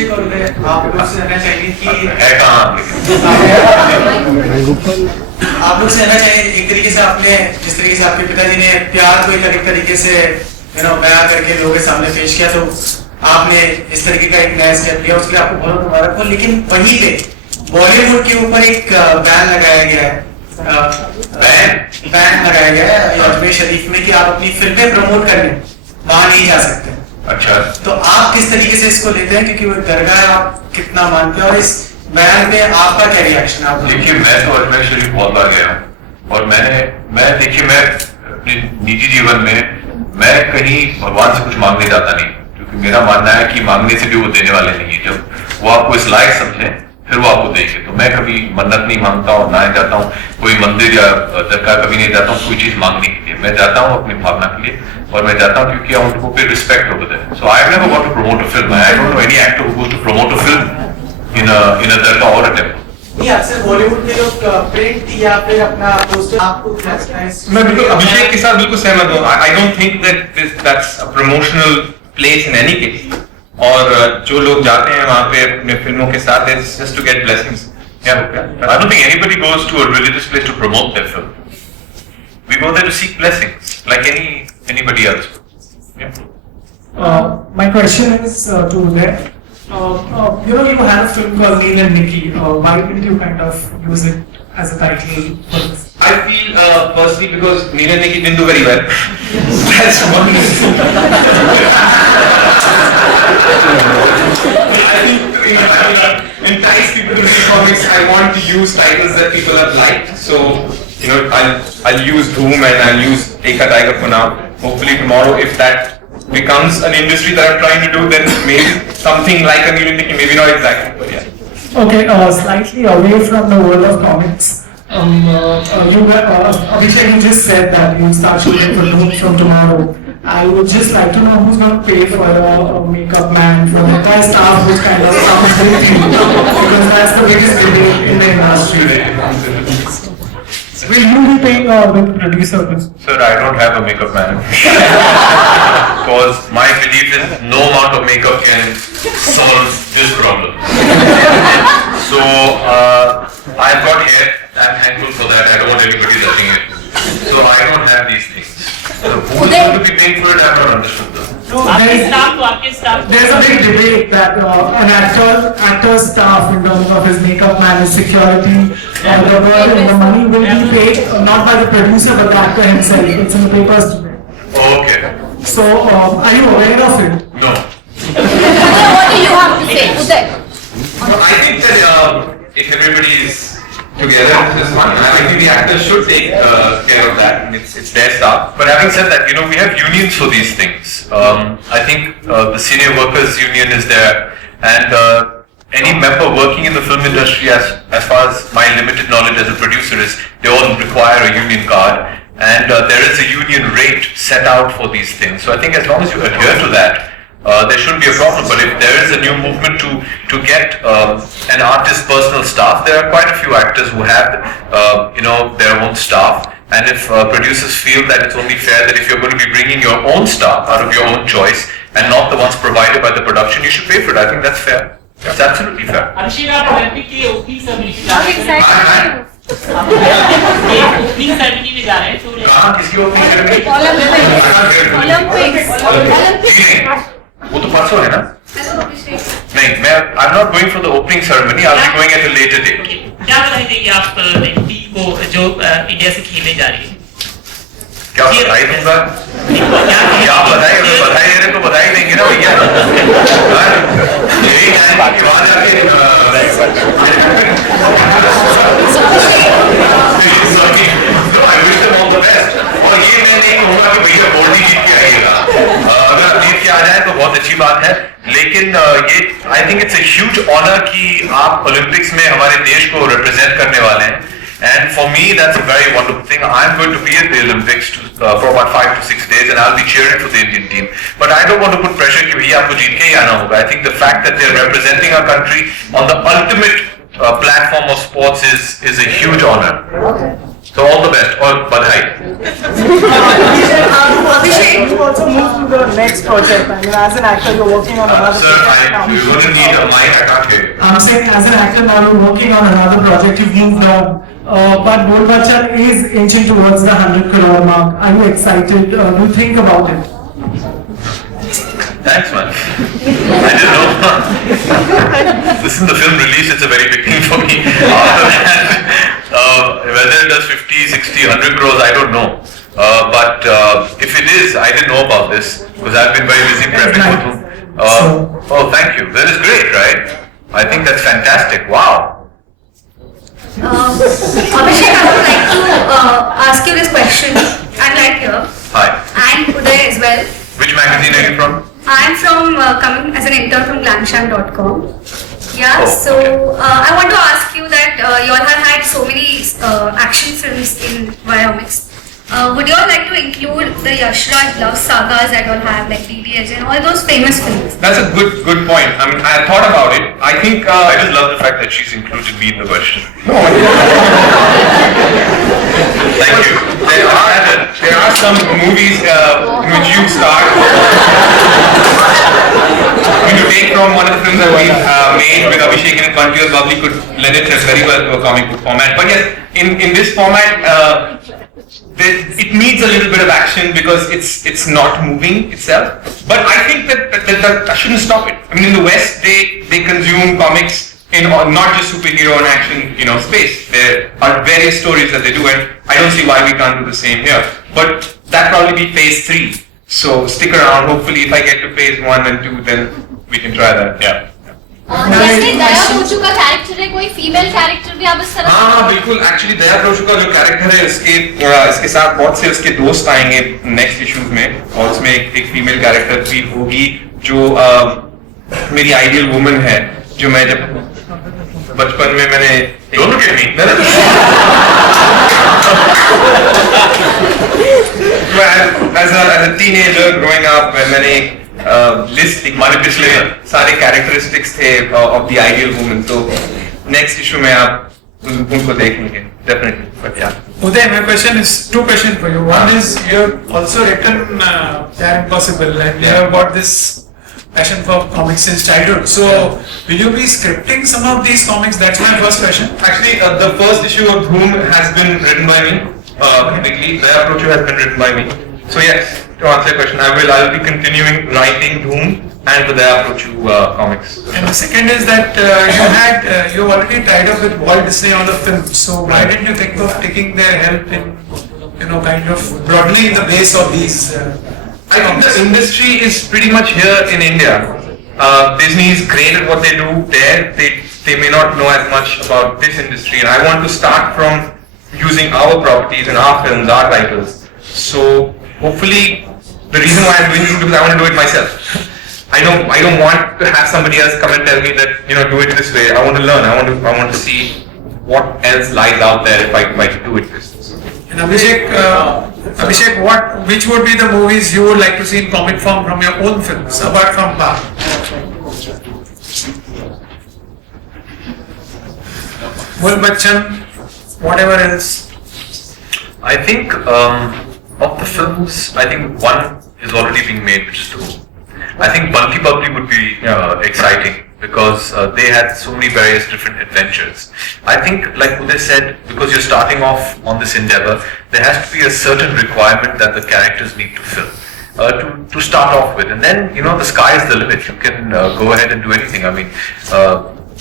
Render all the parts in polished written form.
अभिषेक और उदय, आप लोग से कहना चाहिए कि है कहाँ आप लोग से कहना चाहिए एक तरीके से आपने जिस तरीके से आपके पिताजी ने प्यार को एक अलग तरीके से बयां करके लोगों के सामने पेश किया, तो आपने इस तरीके का एक नया स्टेप लिया, उसके लिए आपको बहुत मुबारक हो। लेकिन वहीं पे बॉलीवुड के ऊपर एक बैन लगाया गया है, बैन लगाया गया है अजमेर शरीफ में कि आप अपनी फिल्में प्रमोट करने वहां नहीं जा सकते। अच्छा, तो आप किस तरीके से इसको लेते हैं, क्योंकि वो दरगाह है, आप कितना मानते हैं और इस बयान पे आपका क्या रिएक्शन है? देखिए, मैं तो अजमेर शरीफ बहुत बार गया और मैं अपने निजी जीवन में मैं कहीं भगवान से कुछ मांगने जाता नहीं, क्योंकि मेरा मानना है कि मांगने से भी वो देने वाले नहीं है। जब वो आपको इस लायक समझे फिर वो आपको देंगे। तो मैं कभी मन्नत नहीं मांगता और ना जाता हूँ कोई मंदिर या दरगाह, कभी नहीं जाता हूँ कोई चीज मांगने के लिए। मैं जाता हूँ अपनी भावना के लिए और मैं जाता हूँ क्योंकि I want to pay respect over there. So I have never got to promote a film. I don't know any actor who goes to promote a film in a dargah और अ टेंपल। नहीं, अक्सर बॉलीवुड के लोग print या फिर अपना poster आपको मैं बिल्कुल अभिषेक के साथ बिल्कुल सहमत हूँ। I don't think that's a promotional place in any case. और जो लोग जाते हैं वहाँ पे अपने फिल्मों के साथ just to get blessings. I don't think anybody goes to a religious place to promote their film. We go there to seek blessings, like anybody else. Yeah. My question is to Uday. You had a film called Neil and Nikki. Why did you kind of use it as a title for this? I feel firstly because Neil and Nikki didn't do very well. That's one reason. I think to entice people to read comics, I want to use titles that people have liked. So I'll use Doom and I'll use Eka Tiger for now. Hopefully tomorrow, if that becomes an industry that I'm trying to do, then maybe something like a Neil and Nikki, maybe not exactly, but yeah. Okay, slightly away from the world of comics. Abhishek, you just said that you start shooting for Doom from tomorrow. I would just like to know who's going to pay for a makeup man, for the entire staff, which kind of sounds very cheap, because that's the biggest debate in the industry. Will you be paying with producer? Sir, I don't have a makeup man. Because my belief is no amount of makeup can solve this problem. So, I've got hair. I'm thankful for that. I don't want anybody touching it. So, I don't have these things. So, who's going to be paying for it? I've not understood that. There's a big debate that an actor's staff in terms of his makeup man, his security, and the money will be paid not by the producer but the actor himself. It's in the papers today. Okay. So, are you aware of it? No. What do you have to say, Uday? So I think that if everybody is together, it's fun. I think the actors should take care of that, and it's their staff. But having said that, we have unions for these things. I think the senior workers union is there, and any member working in the film industry, as far as my limited knowledge as a producer is, they all require a union card, and there is a union rate set out for these things. So I think as long as you adhere to that, there shouldn't be a problem. But if there is a new movement to get an artist's personal staff, there are quite a few actors who have their own staff. And if producers feel that it's only fair that if you're going to be bringing your own staff out of your own choice and not the ones provided by the production, you should pay for it. I think that's fair. That's absolutely fair. Abhishek, आप Olympic की opening ceremony में जा रहे हैं। Opening ceremony में जा रहे हैं। कहाँ किसकी ओपनिंग सेरेमनी? Olympics. वो तो परसों है ना? नहीं, I'm not going for the opening ceremony. I'll be going at a later date. क्या बधाई देंगे आप टीम को जो इंडिया से खेलने जा रही है? क्या बधाई दूंगा? क्या बधाई? अगर बधाई दे रहे तो बधाई देंगे ना भैया। यही बाकी बात है। I wish them all the best. और ये मैं नहीं कहूँगा कि भैया बोल्डी जीत के आइएगा। अगर जीत के आ जाए तो बहुत अच्छी बात है। लेकिन ये I think it's a huge honour कि आप ओलंपिक्स में हमारे देश को रिप्रेजेंट करने वाले हैं। And for me, that's a very wonderful thing. I'm going to be at the Olympics for about 5 to 6 days, and I'll be cheering for the Indian team. But I don't want to put pressure कि भैया आपको जीत के ही आना होगा. I think the fact that they're representing our country on the ultimate platform of sports is a huge honor. So all the best, or badhai. Abhishek, you also moved to the next project. I mean, as an actor, you're working on another Sir, project now. you're going to need a mic, I can't hear you. I'm saying, as an actor now, you're working on another project. You've moved on, but Uday Bachchan is inching towards the 100 crore mark. Are you excited? Do you think about it? Thanks, man. I didn't know. This is the film release, it's a very big thing for me. Whether it does 50, 60, 100 crores, I don't know. But if it is, I didn't know about this because I've been very busy prepping for film. Oh, thank you. That is great, right? I think that's fantastic. Wow. Abhishek, I would like to ask you this question. I'm right here. Hi. And Uday as well. Which magazine are you from? I'm from coming as an intern from Glanshan.com. Yeah, Oh, so okay. I want to ask you that you all have had so many action films in Yomics. Would you all like to include the Yashraj love sagas that you all have, like DDS and all those famous films? That's a good point. I mean, I thought about it. I think I just love the fact that she's included me in the question. Thank you. there are some movies in which you start. I mean, to take from one of the films that we've made with Abhishek and Country of Lovely could lend itself very well to a comic book format. But yes, in this format, it needs a little bit of action because it's not moving itself. But I think that shouldn't stop it. I mean, in the West, they consume comics in not just superhero and action, space. There are various stories that they do, and I don't see why we can't do the same here. But that probably be phase 3. So stick around. Hopefully, if I get to phase 1 and 2, then we can try that. Yeah. जैसे दया कोचू का character है, कोई female character भी आप इस तरह हाँ बिल्कुल. एक्चुअली दया प्रोशु का जो कैरेक्टर है इसके साथ बहुत से उसके दोस्त आएंगे नेक्स्ट इश्यूज में, और उसमें एक फीमेल कैरेक्टर भी होगी जो मेरी आइडियल वुमन है, जो मैं जब बचपन में मैंने Don't look at me. as a teenager growing up, मैंने लिस्ट हमारे पिछले सारे कैरेक्टरिस्टिक्स थे of the ideal woman. तो नेक्स्ट इशू में आप उनको देखेंगे definitely. But yeah. Uday, my question is two questions for you. One is you have also written They're Impossible, and you have got this passion for comics since childhood. So will you be scripting some of these comics? That's my first question. Actually, the first issue of Dhoom has been written by me. Technically, the approach has been written by me. So yes, to answer your question, I will be continuing writing Dhoom and the approach comics. And the second is that you already tied up with Walt Disney on the film. So why didn't you think of taking their help in, kind of broadening the base of these? I think the industry is pretty much here in India. Disney is great at what they do there. They may not know as much about this industry, and I want to start from using our properties and our films, our titles. So hopefully, the reason why I'm doing this is because I want to do it myself. I don't want to have somebody else come and tell me that do it this way. I want to learn. I want to see what else lies out there if I do it this way. And Abhishek, which would be the movies you would like to see in comic form from your own films, apart from Bach? Uday Bachchan, whatever else. I think of the films, I think one is already being made, which is Dhoom. I think Bunky Bubbly would be exciting because they had so many various different adventures. I think, like Uday said, because you're starting off on this endeavor, there has to be a certain requirement that the characters need to fill to start off with, and then the sky is the limit. You can go ahead and do anything. I mean,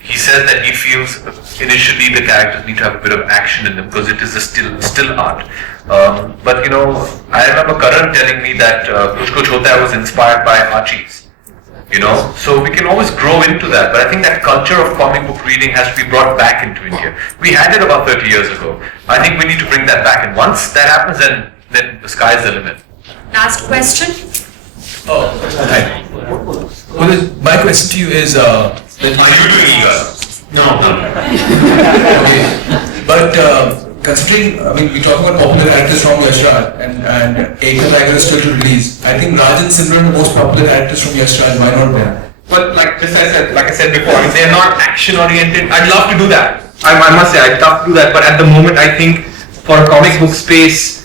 he says that he feels initially the characters need to have a bit of action in them because it is a still art. But I remember Karan telling me that Kuch Kuch Hota Hai was inspired by Archie's. So we can always grow into that. But I think that culture of comic book reading has to be brought back into India. We had it about 30 years ago. I think we need to bring that back. And once that happens, then the sky is the limit. Last question. Oh, hi. Well, my question to you is that Are you doing yoga? No. okay, but considering, I mean, we talk about popular actors from Yashraj and Ekta Tiger is still to release. I think Raj and Simran are the most popular actors from Yashraj. Why not them? But like I said before, if they're not action oriented, I'd love to do that. I must say, I'd love to do that. But at the moment, I think for a comic book space.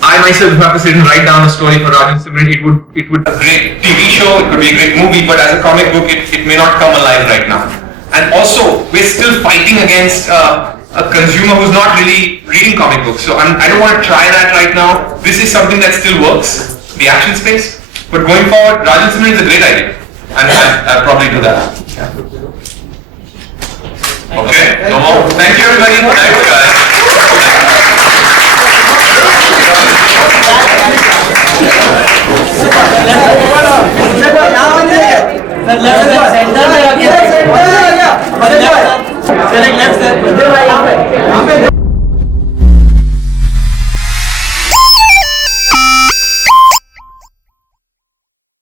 I myself, if I have to sit and write down a story for Rajan Simran, it would a great TV show, it could be a great movie, but as a comic book, it may not come alive right now. And also, we're still fighting against a consumer who's not really reading comic books. So I don't want to try that right now. This is something that still works, the action space. But going forward, Rajan Simran is a great idea, and I'll probably do that. Okay, no more. Thank you everybody. Thanks guys.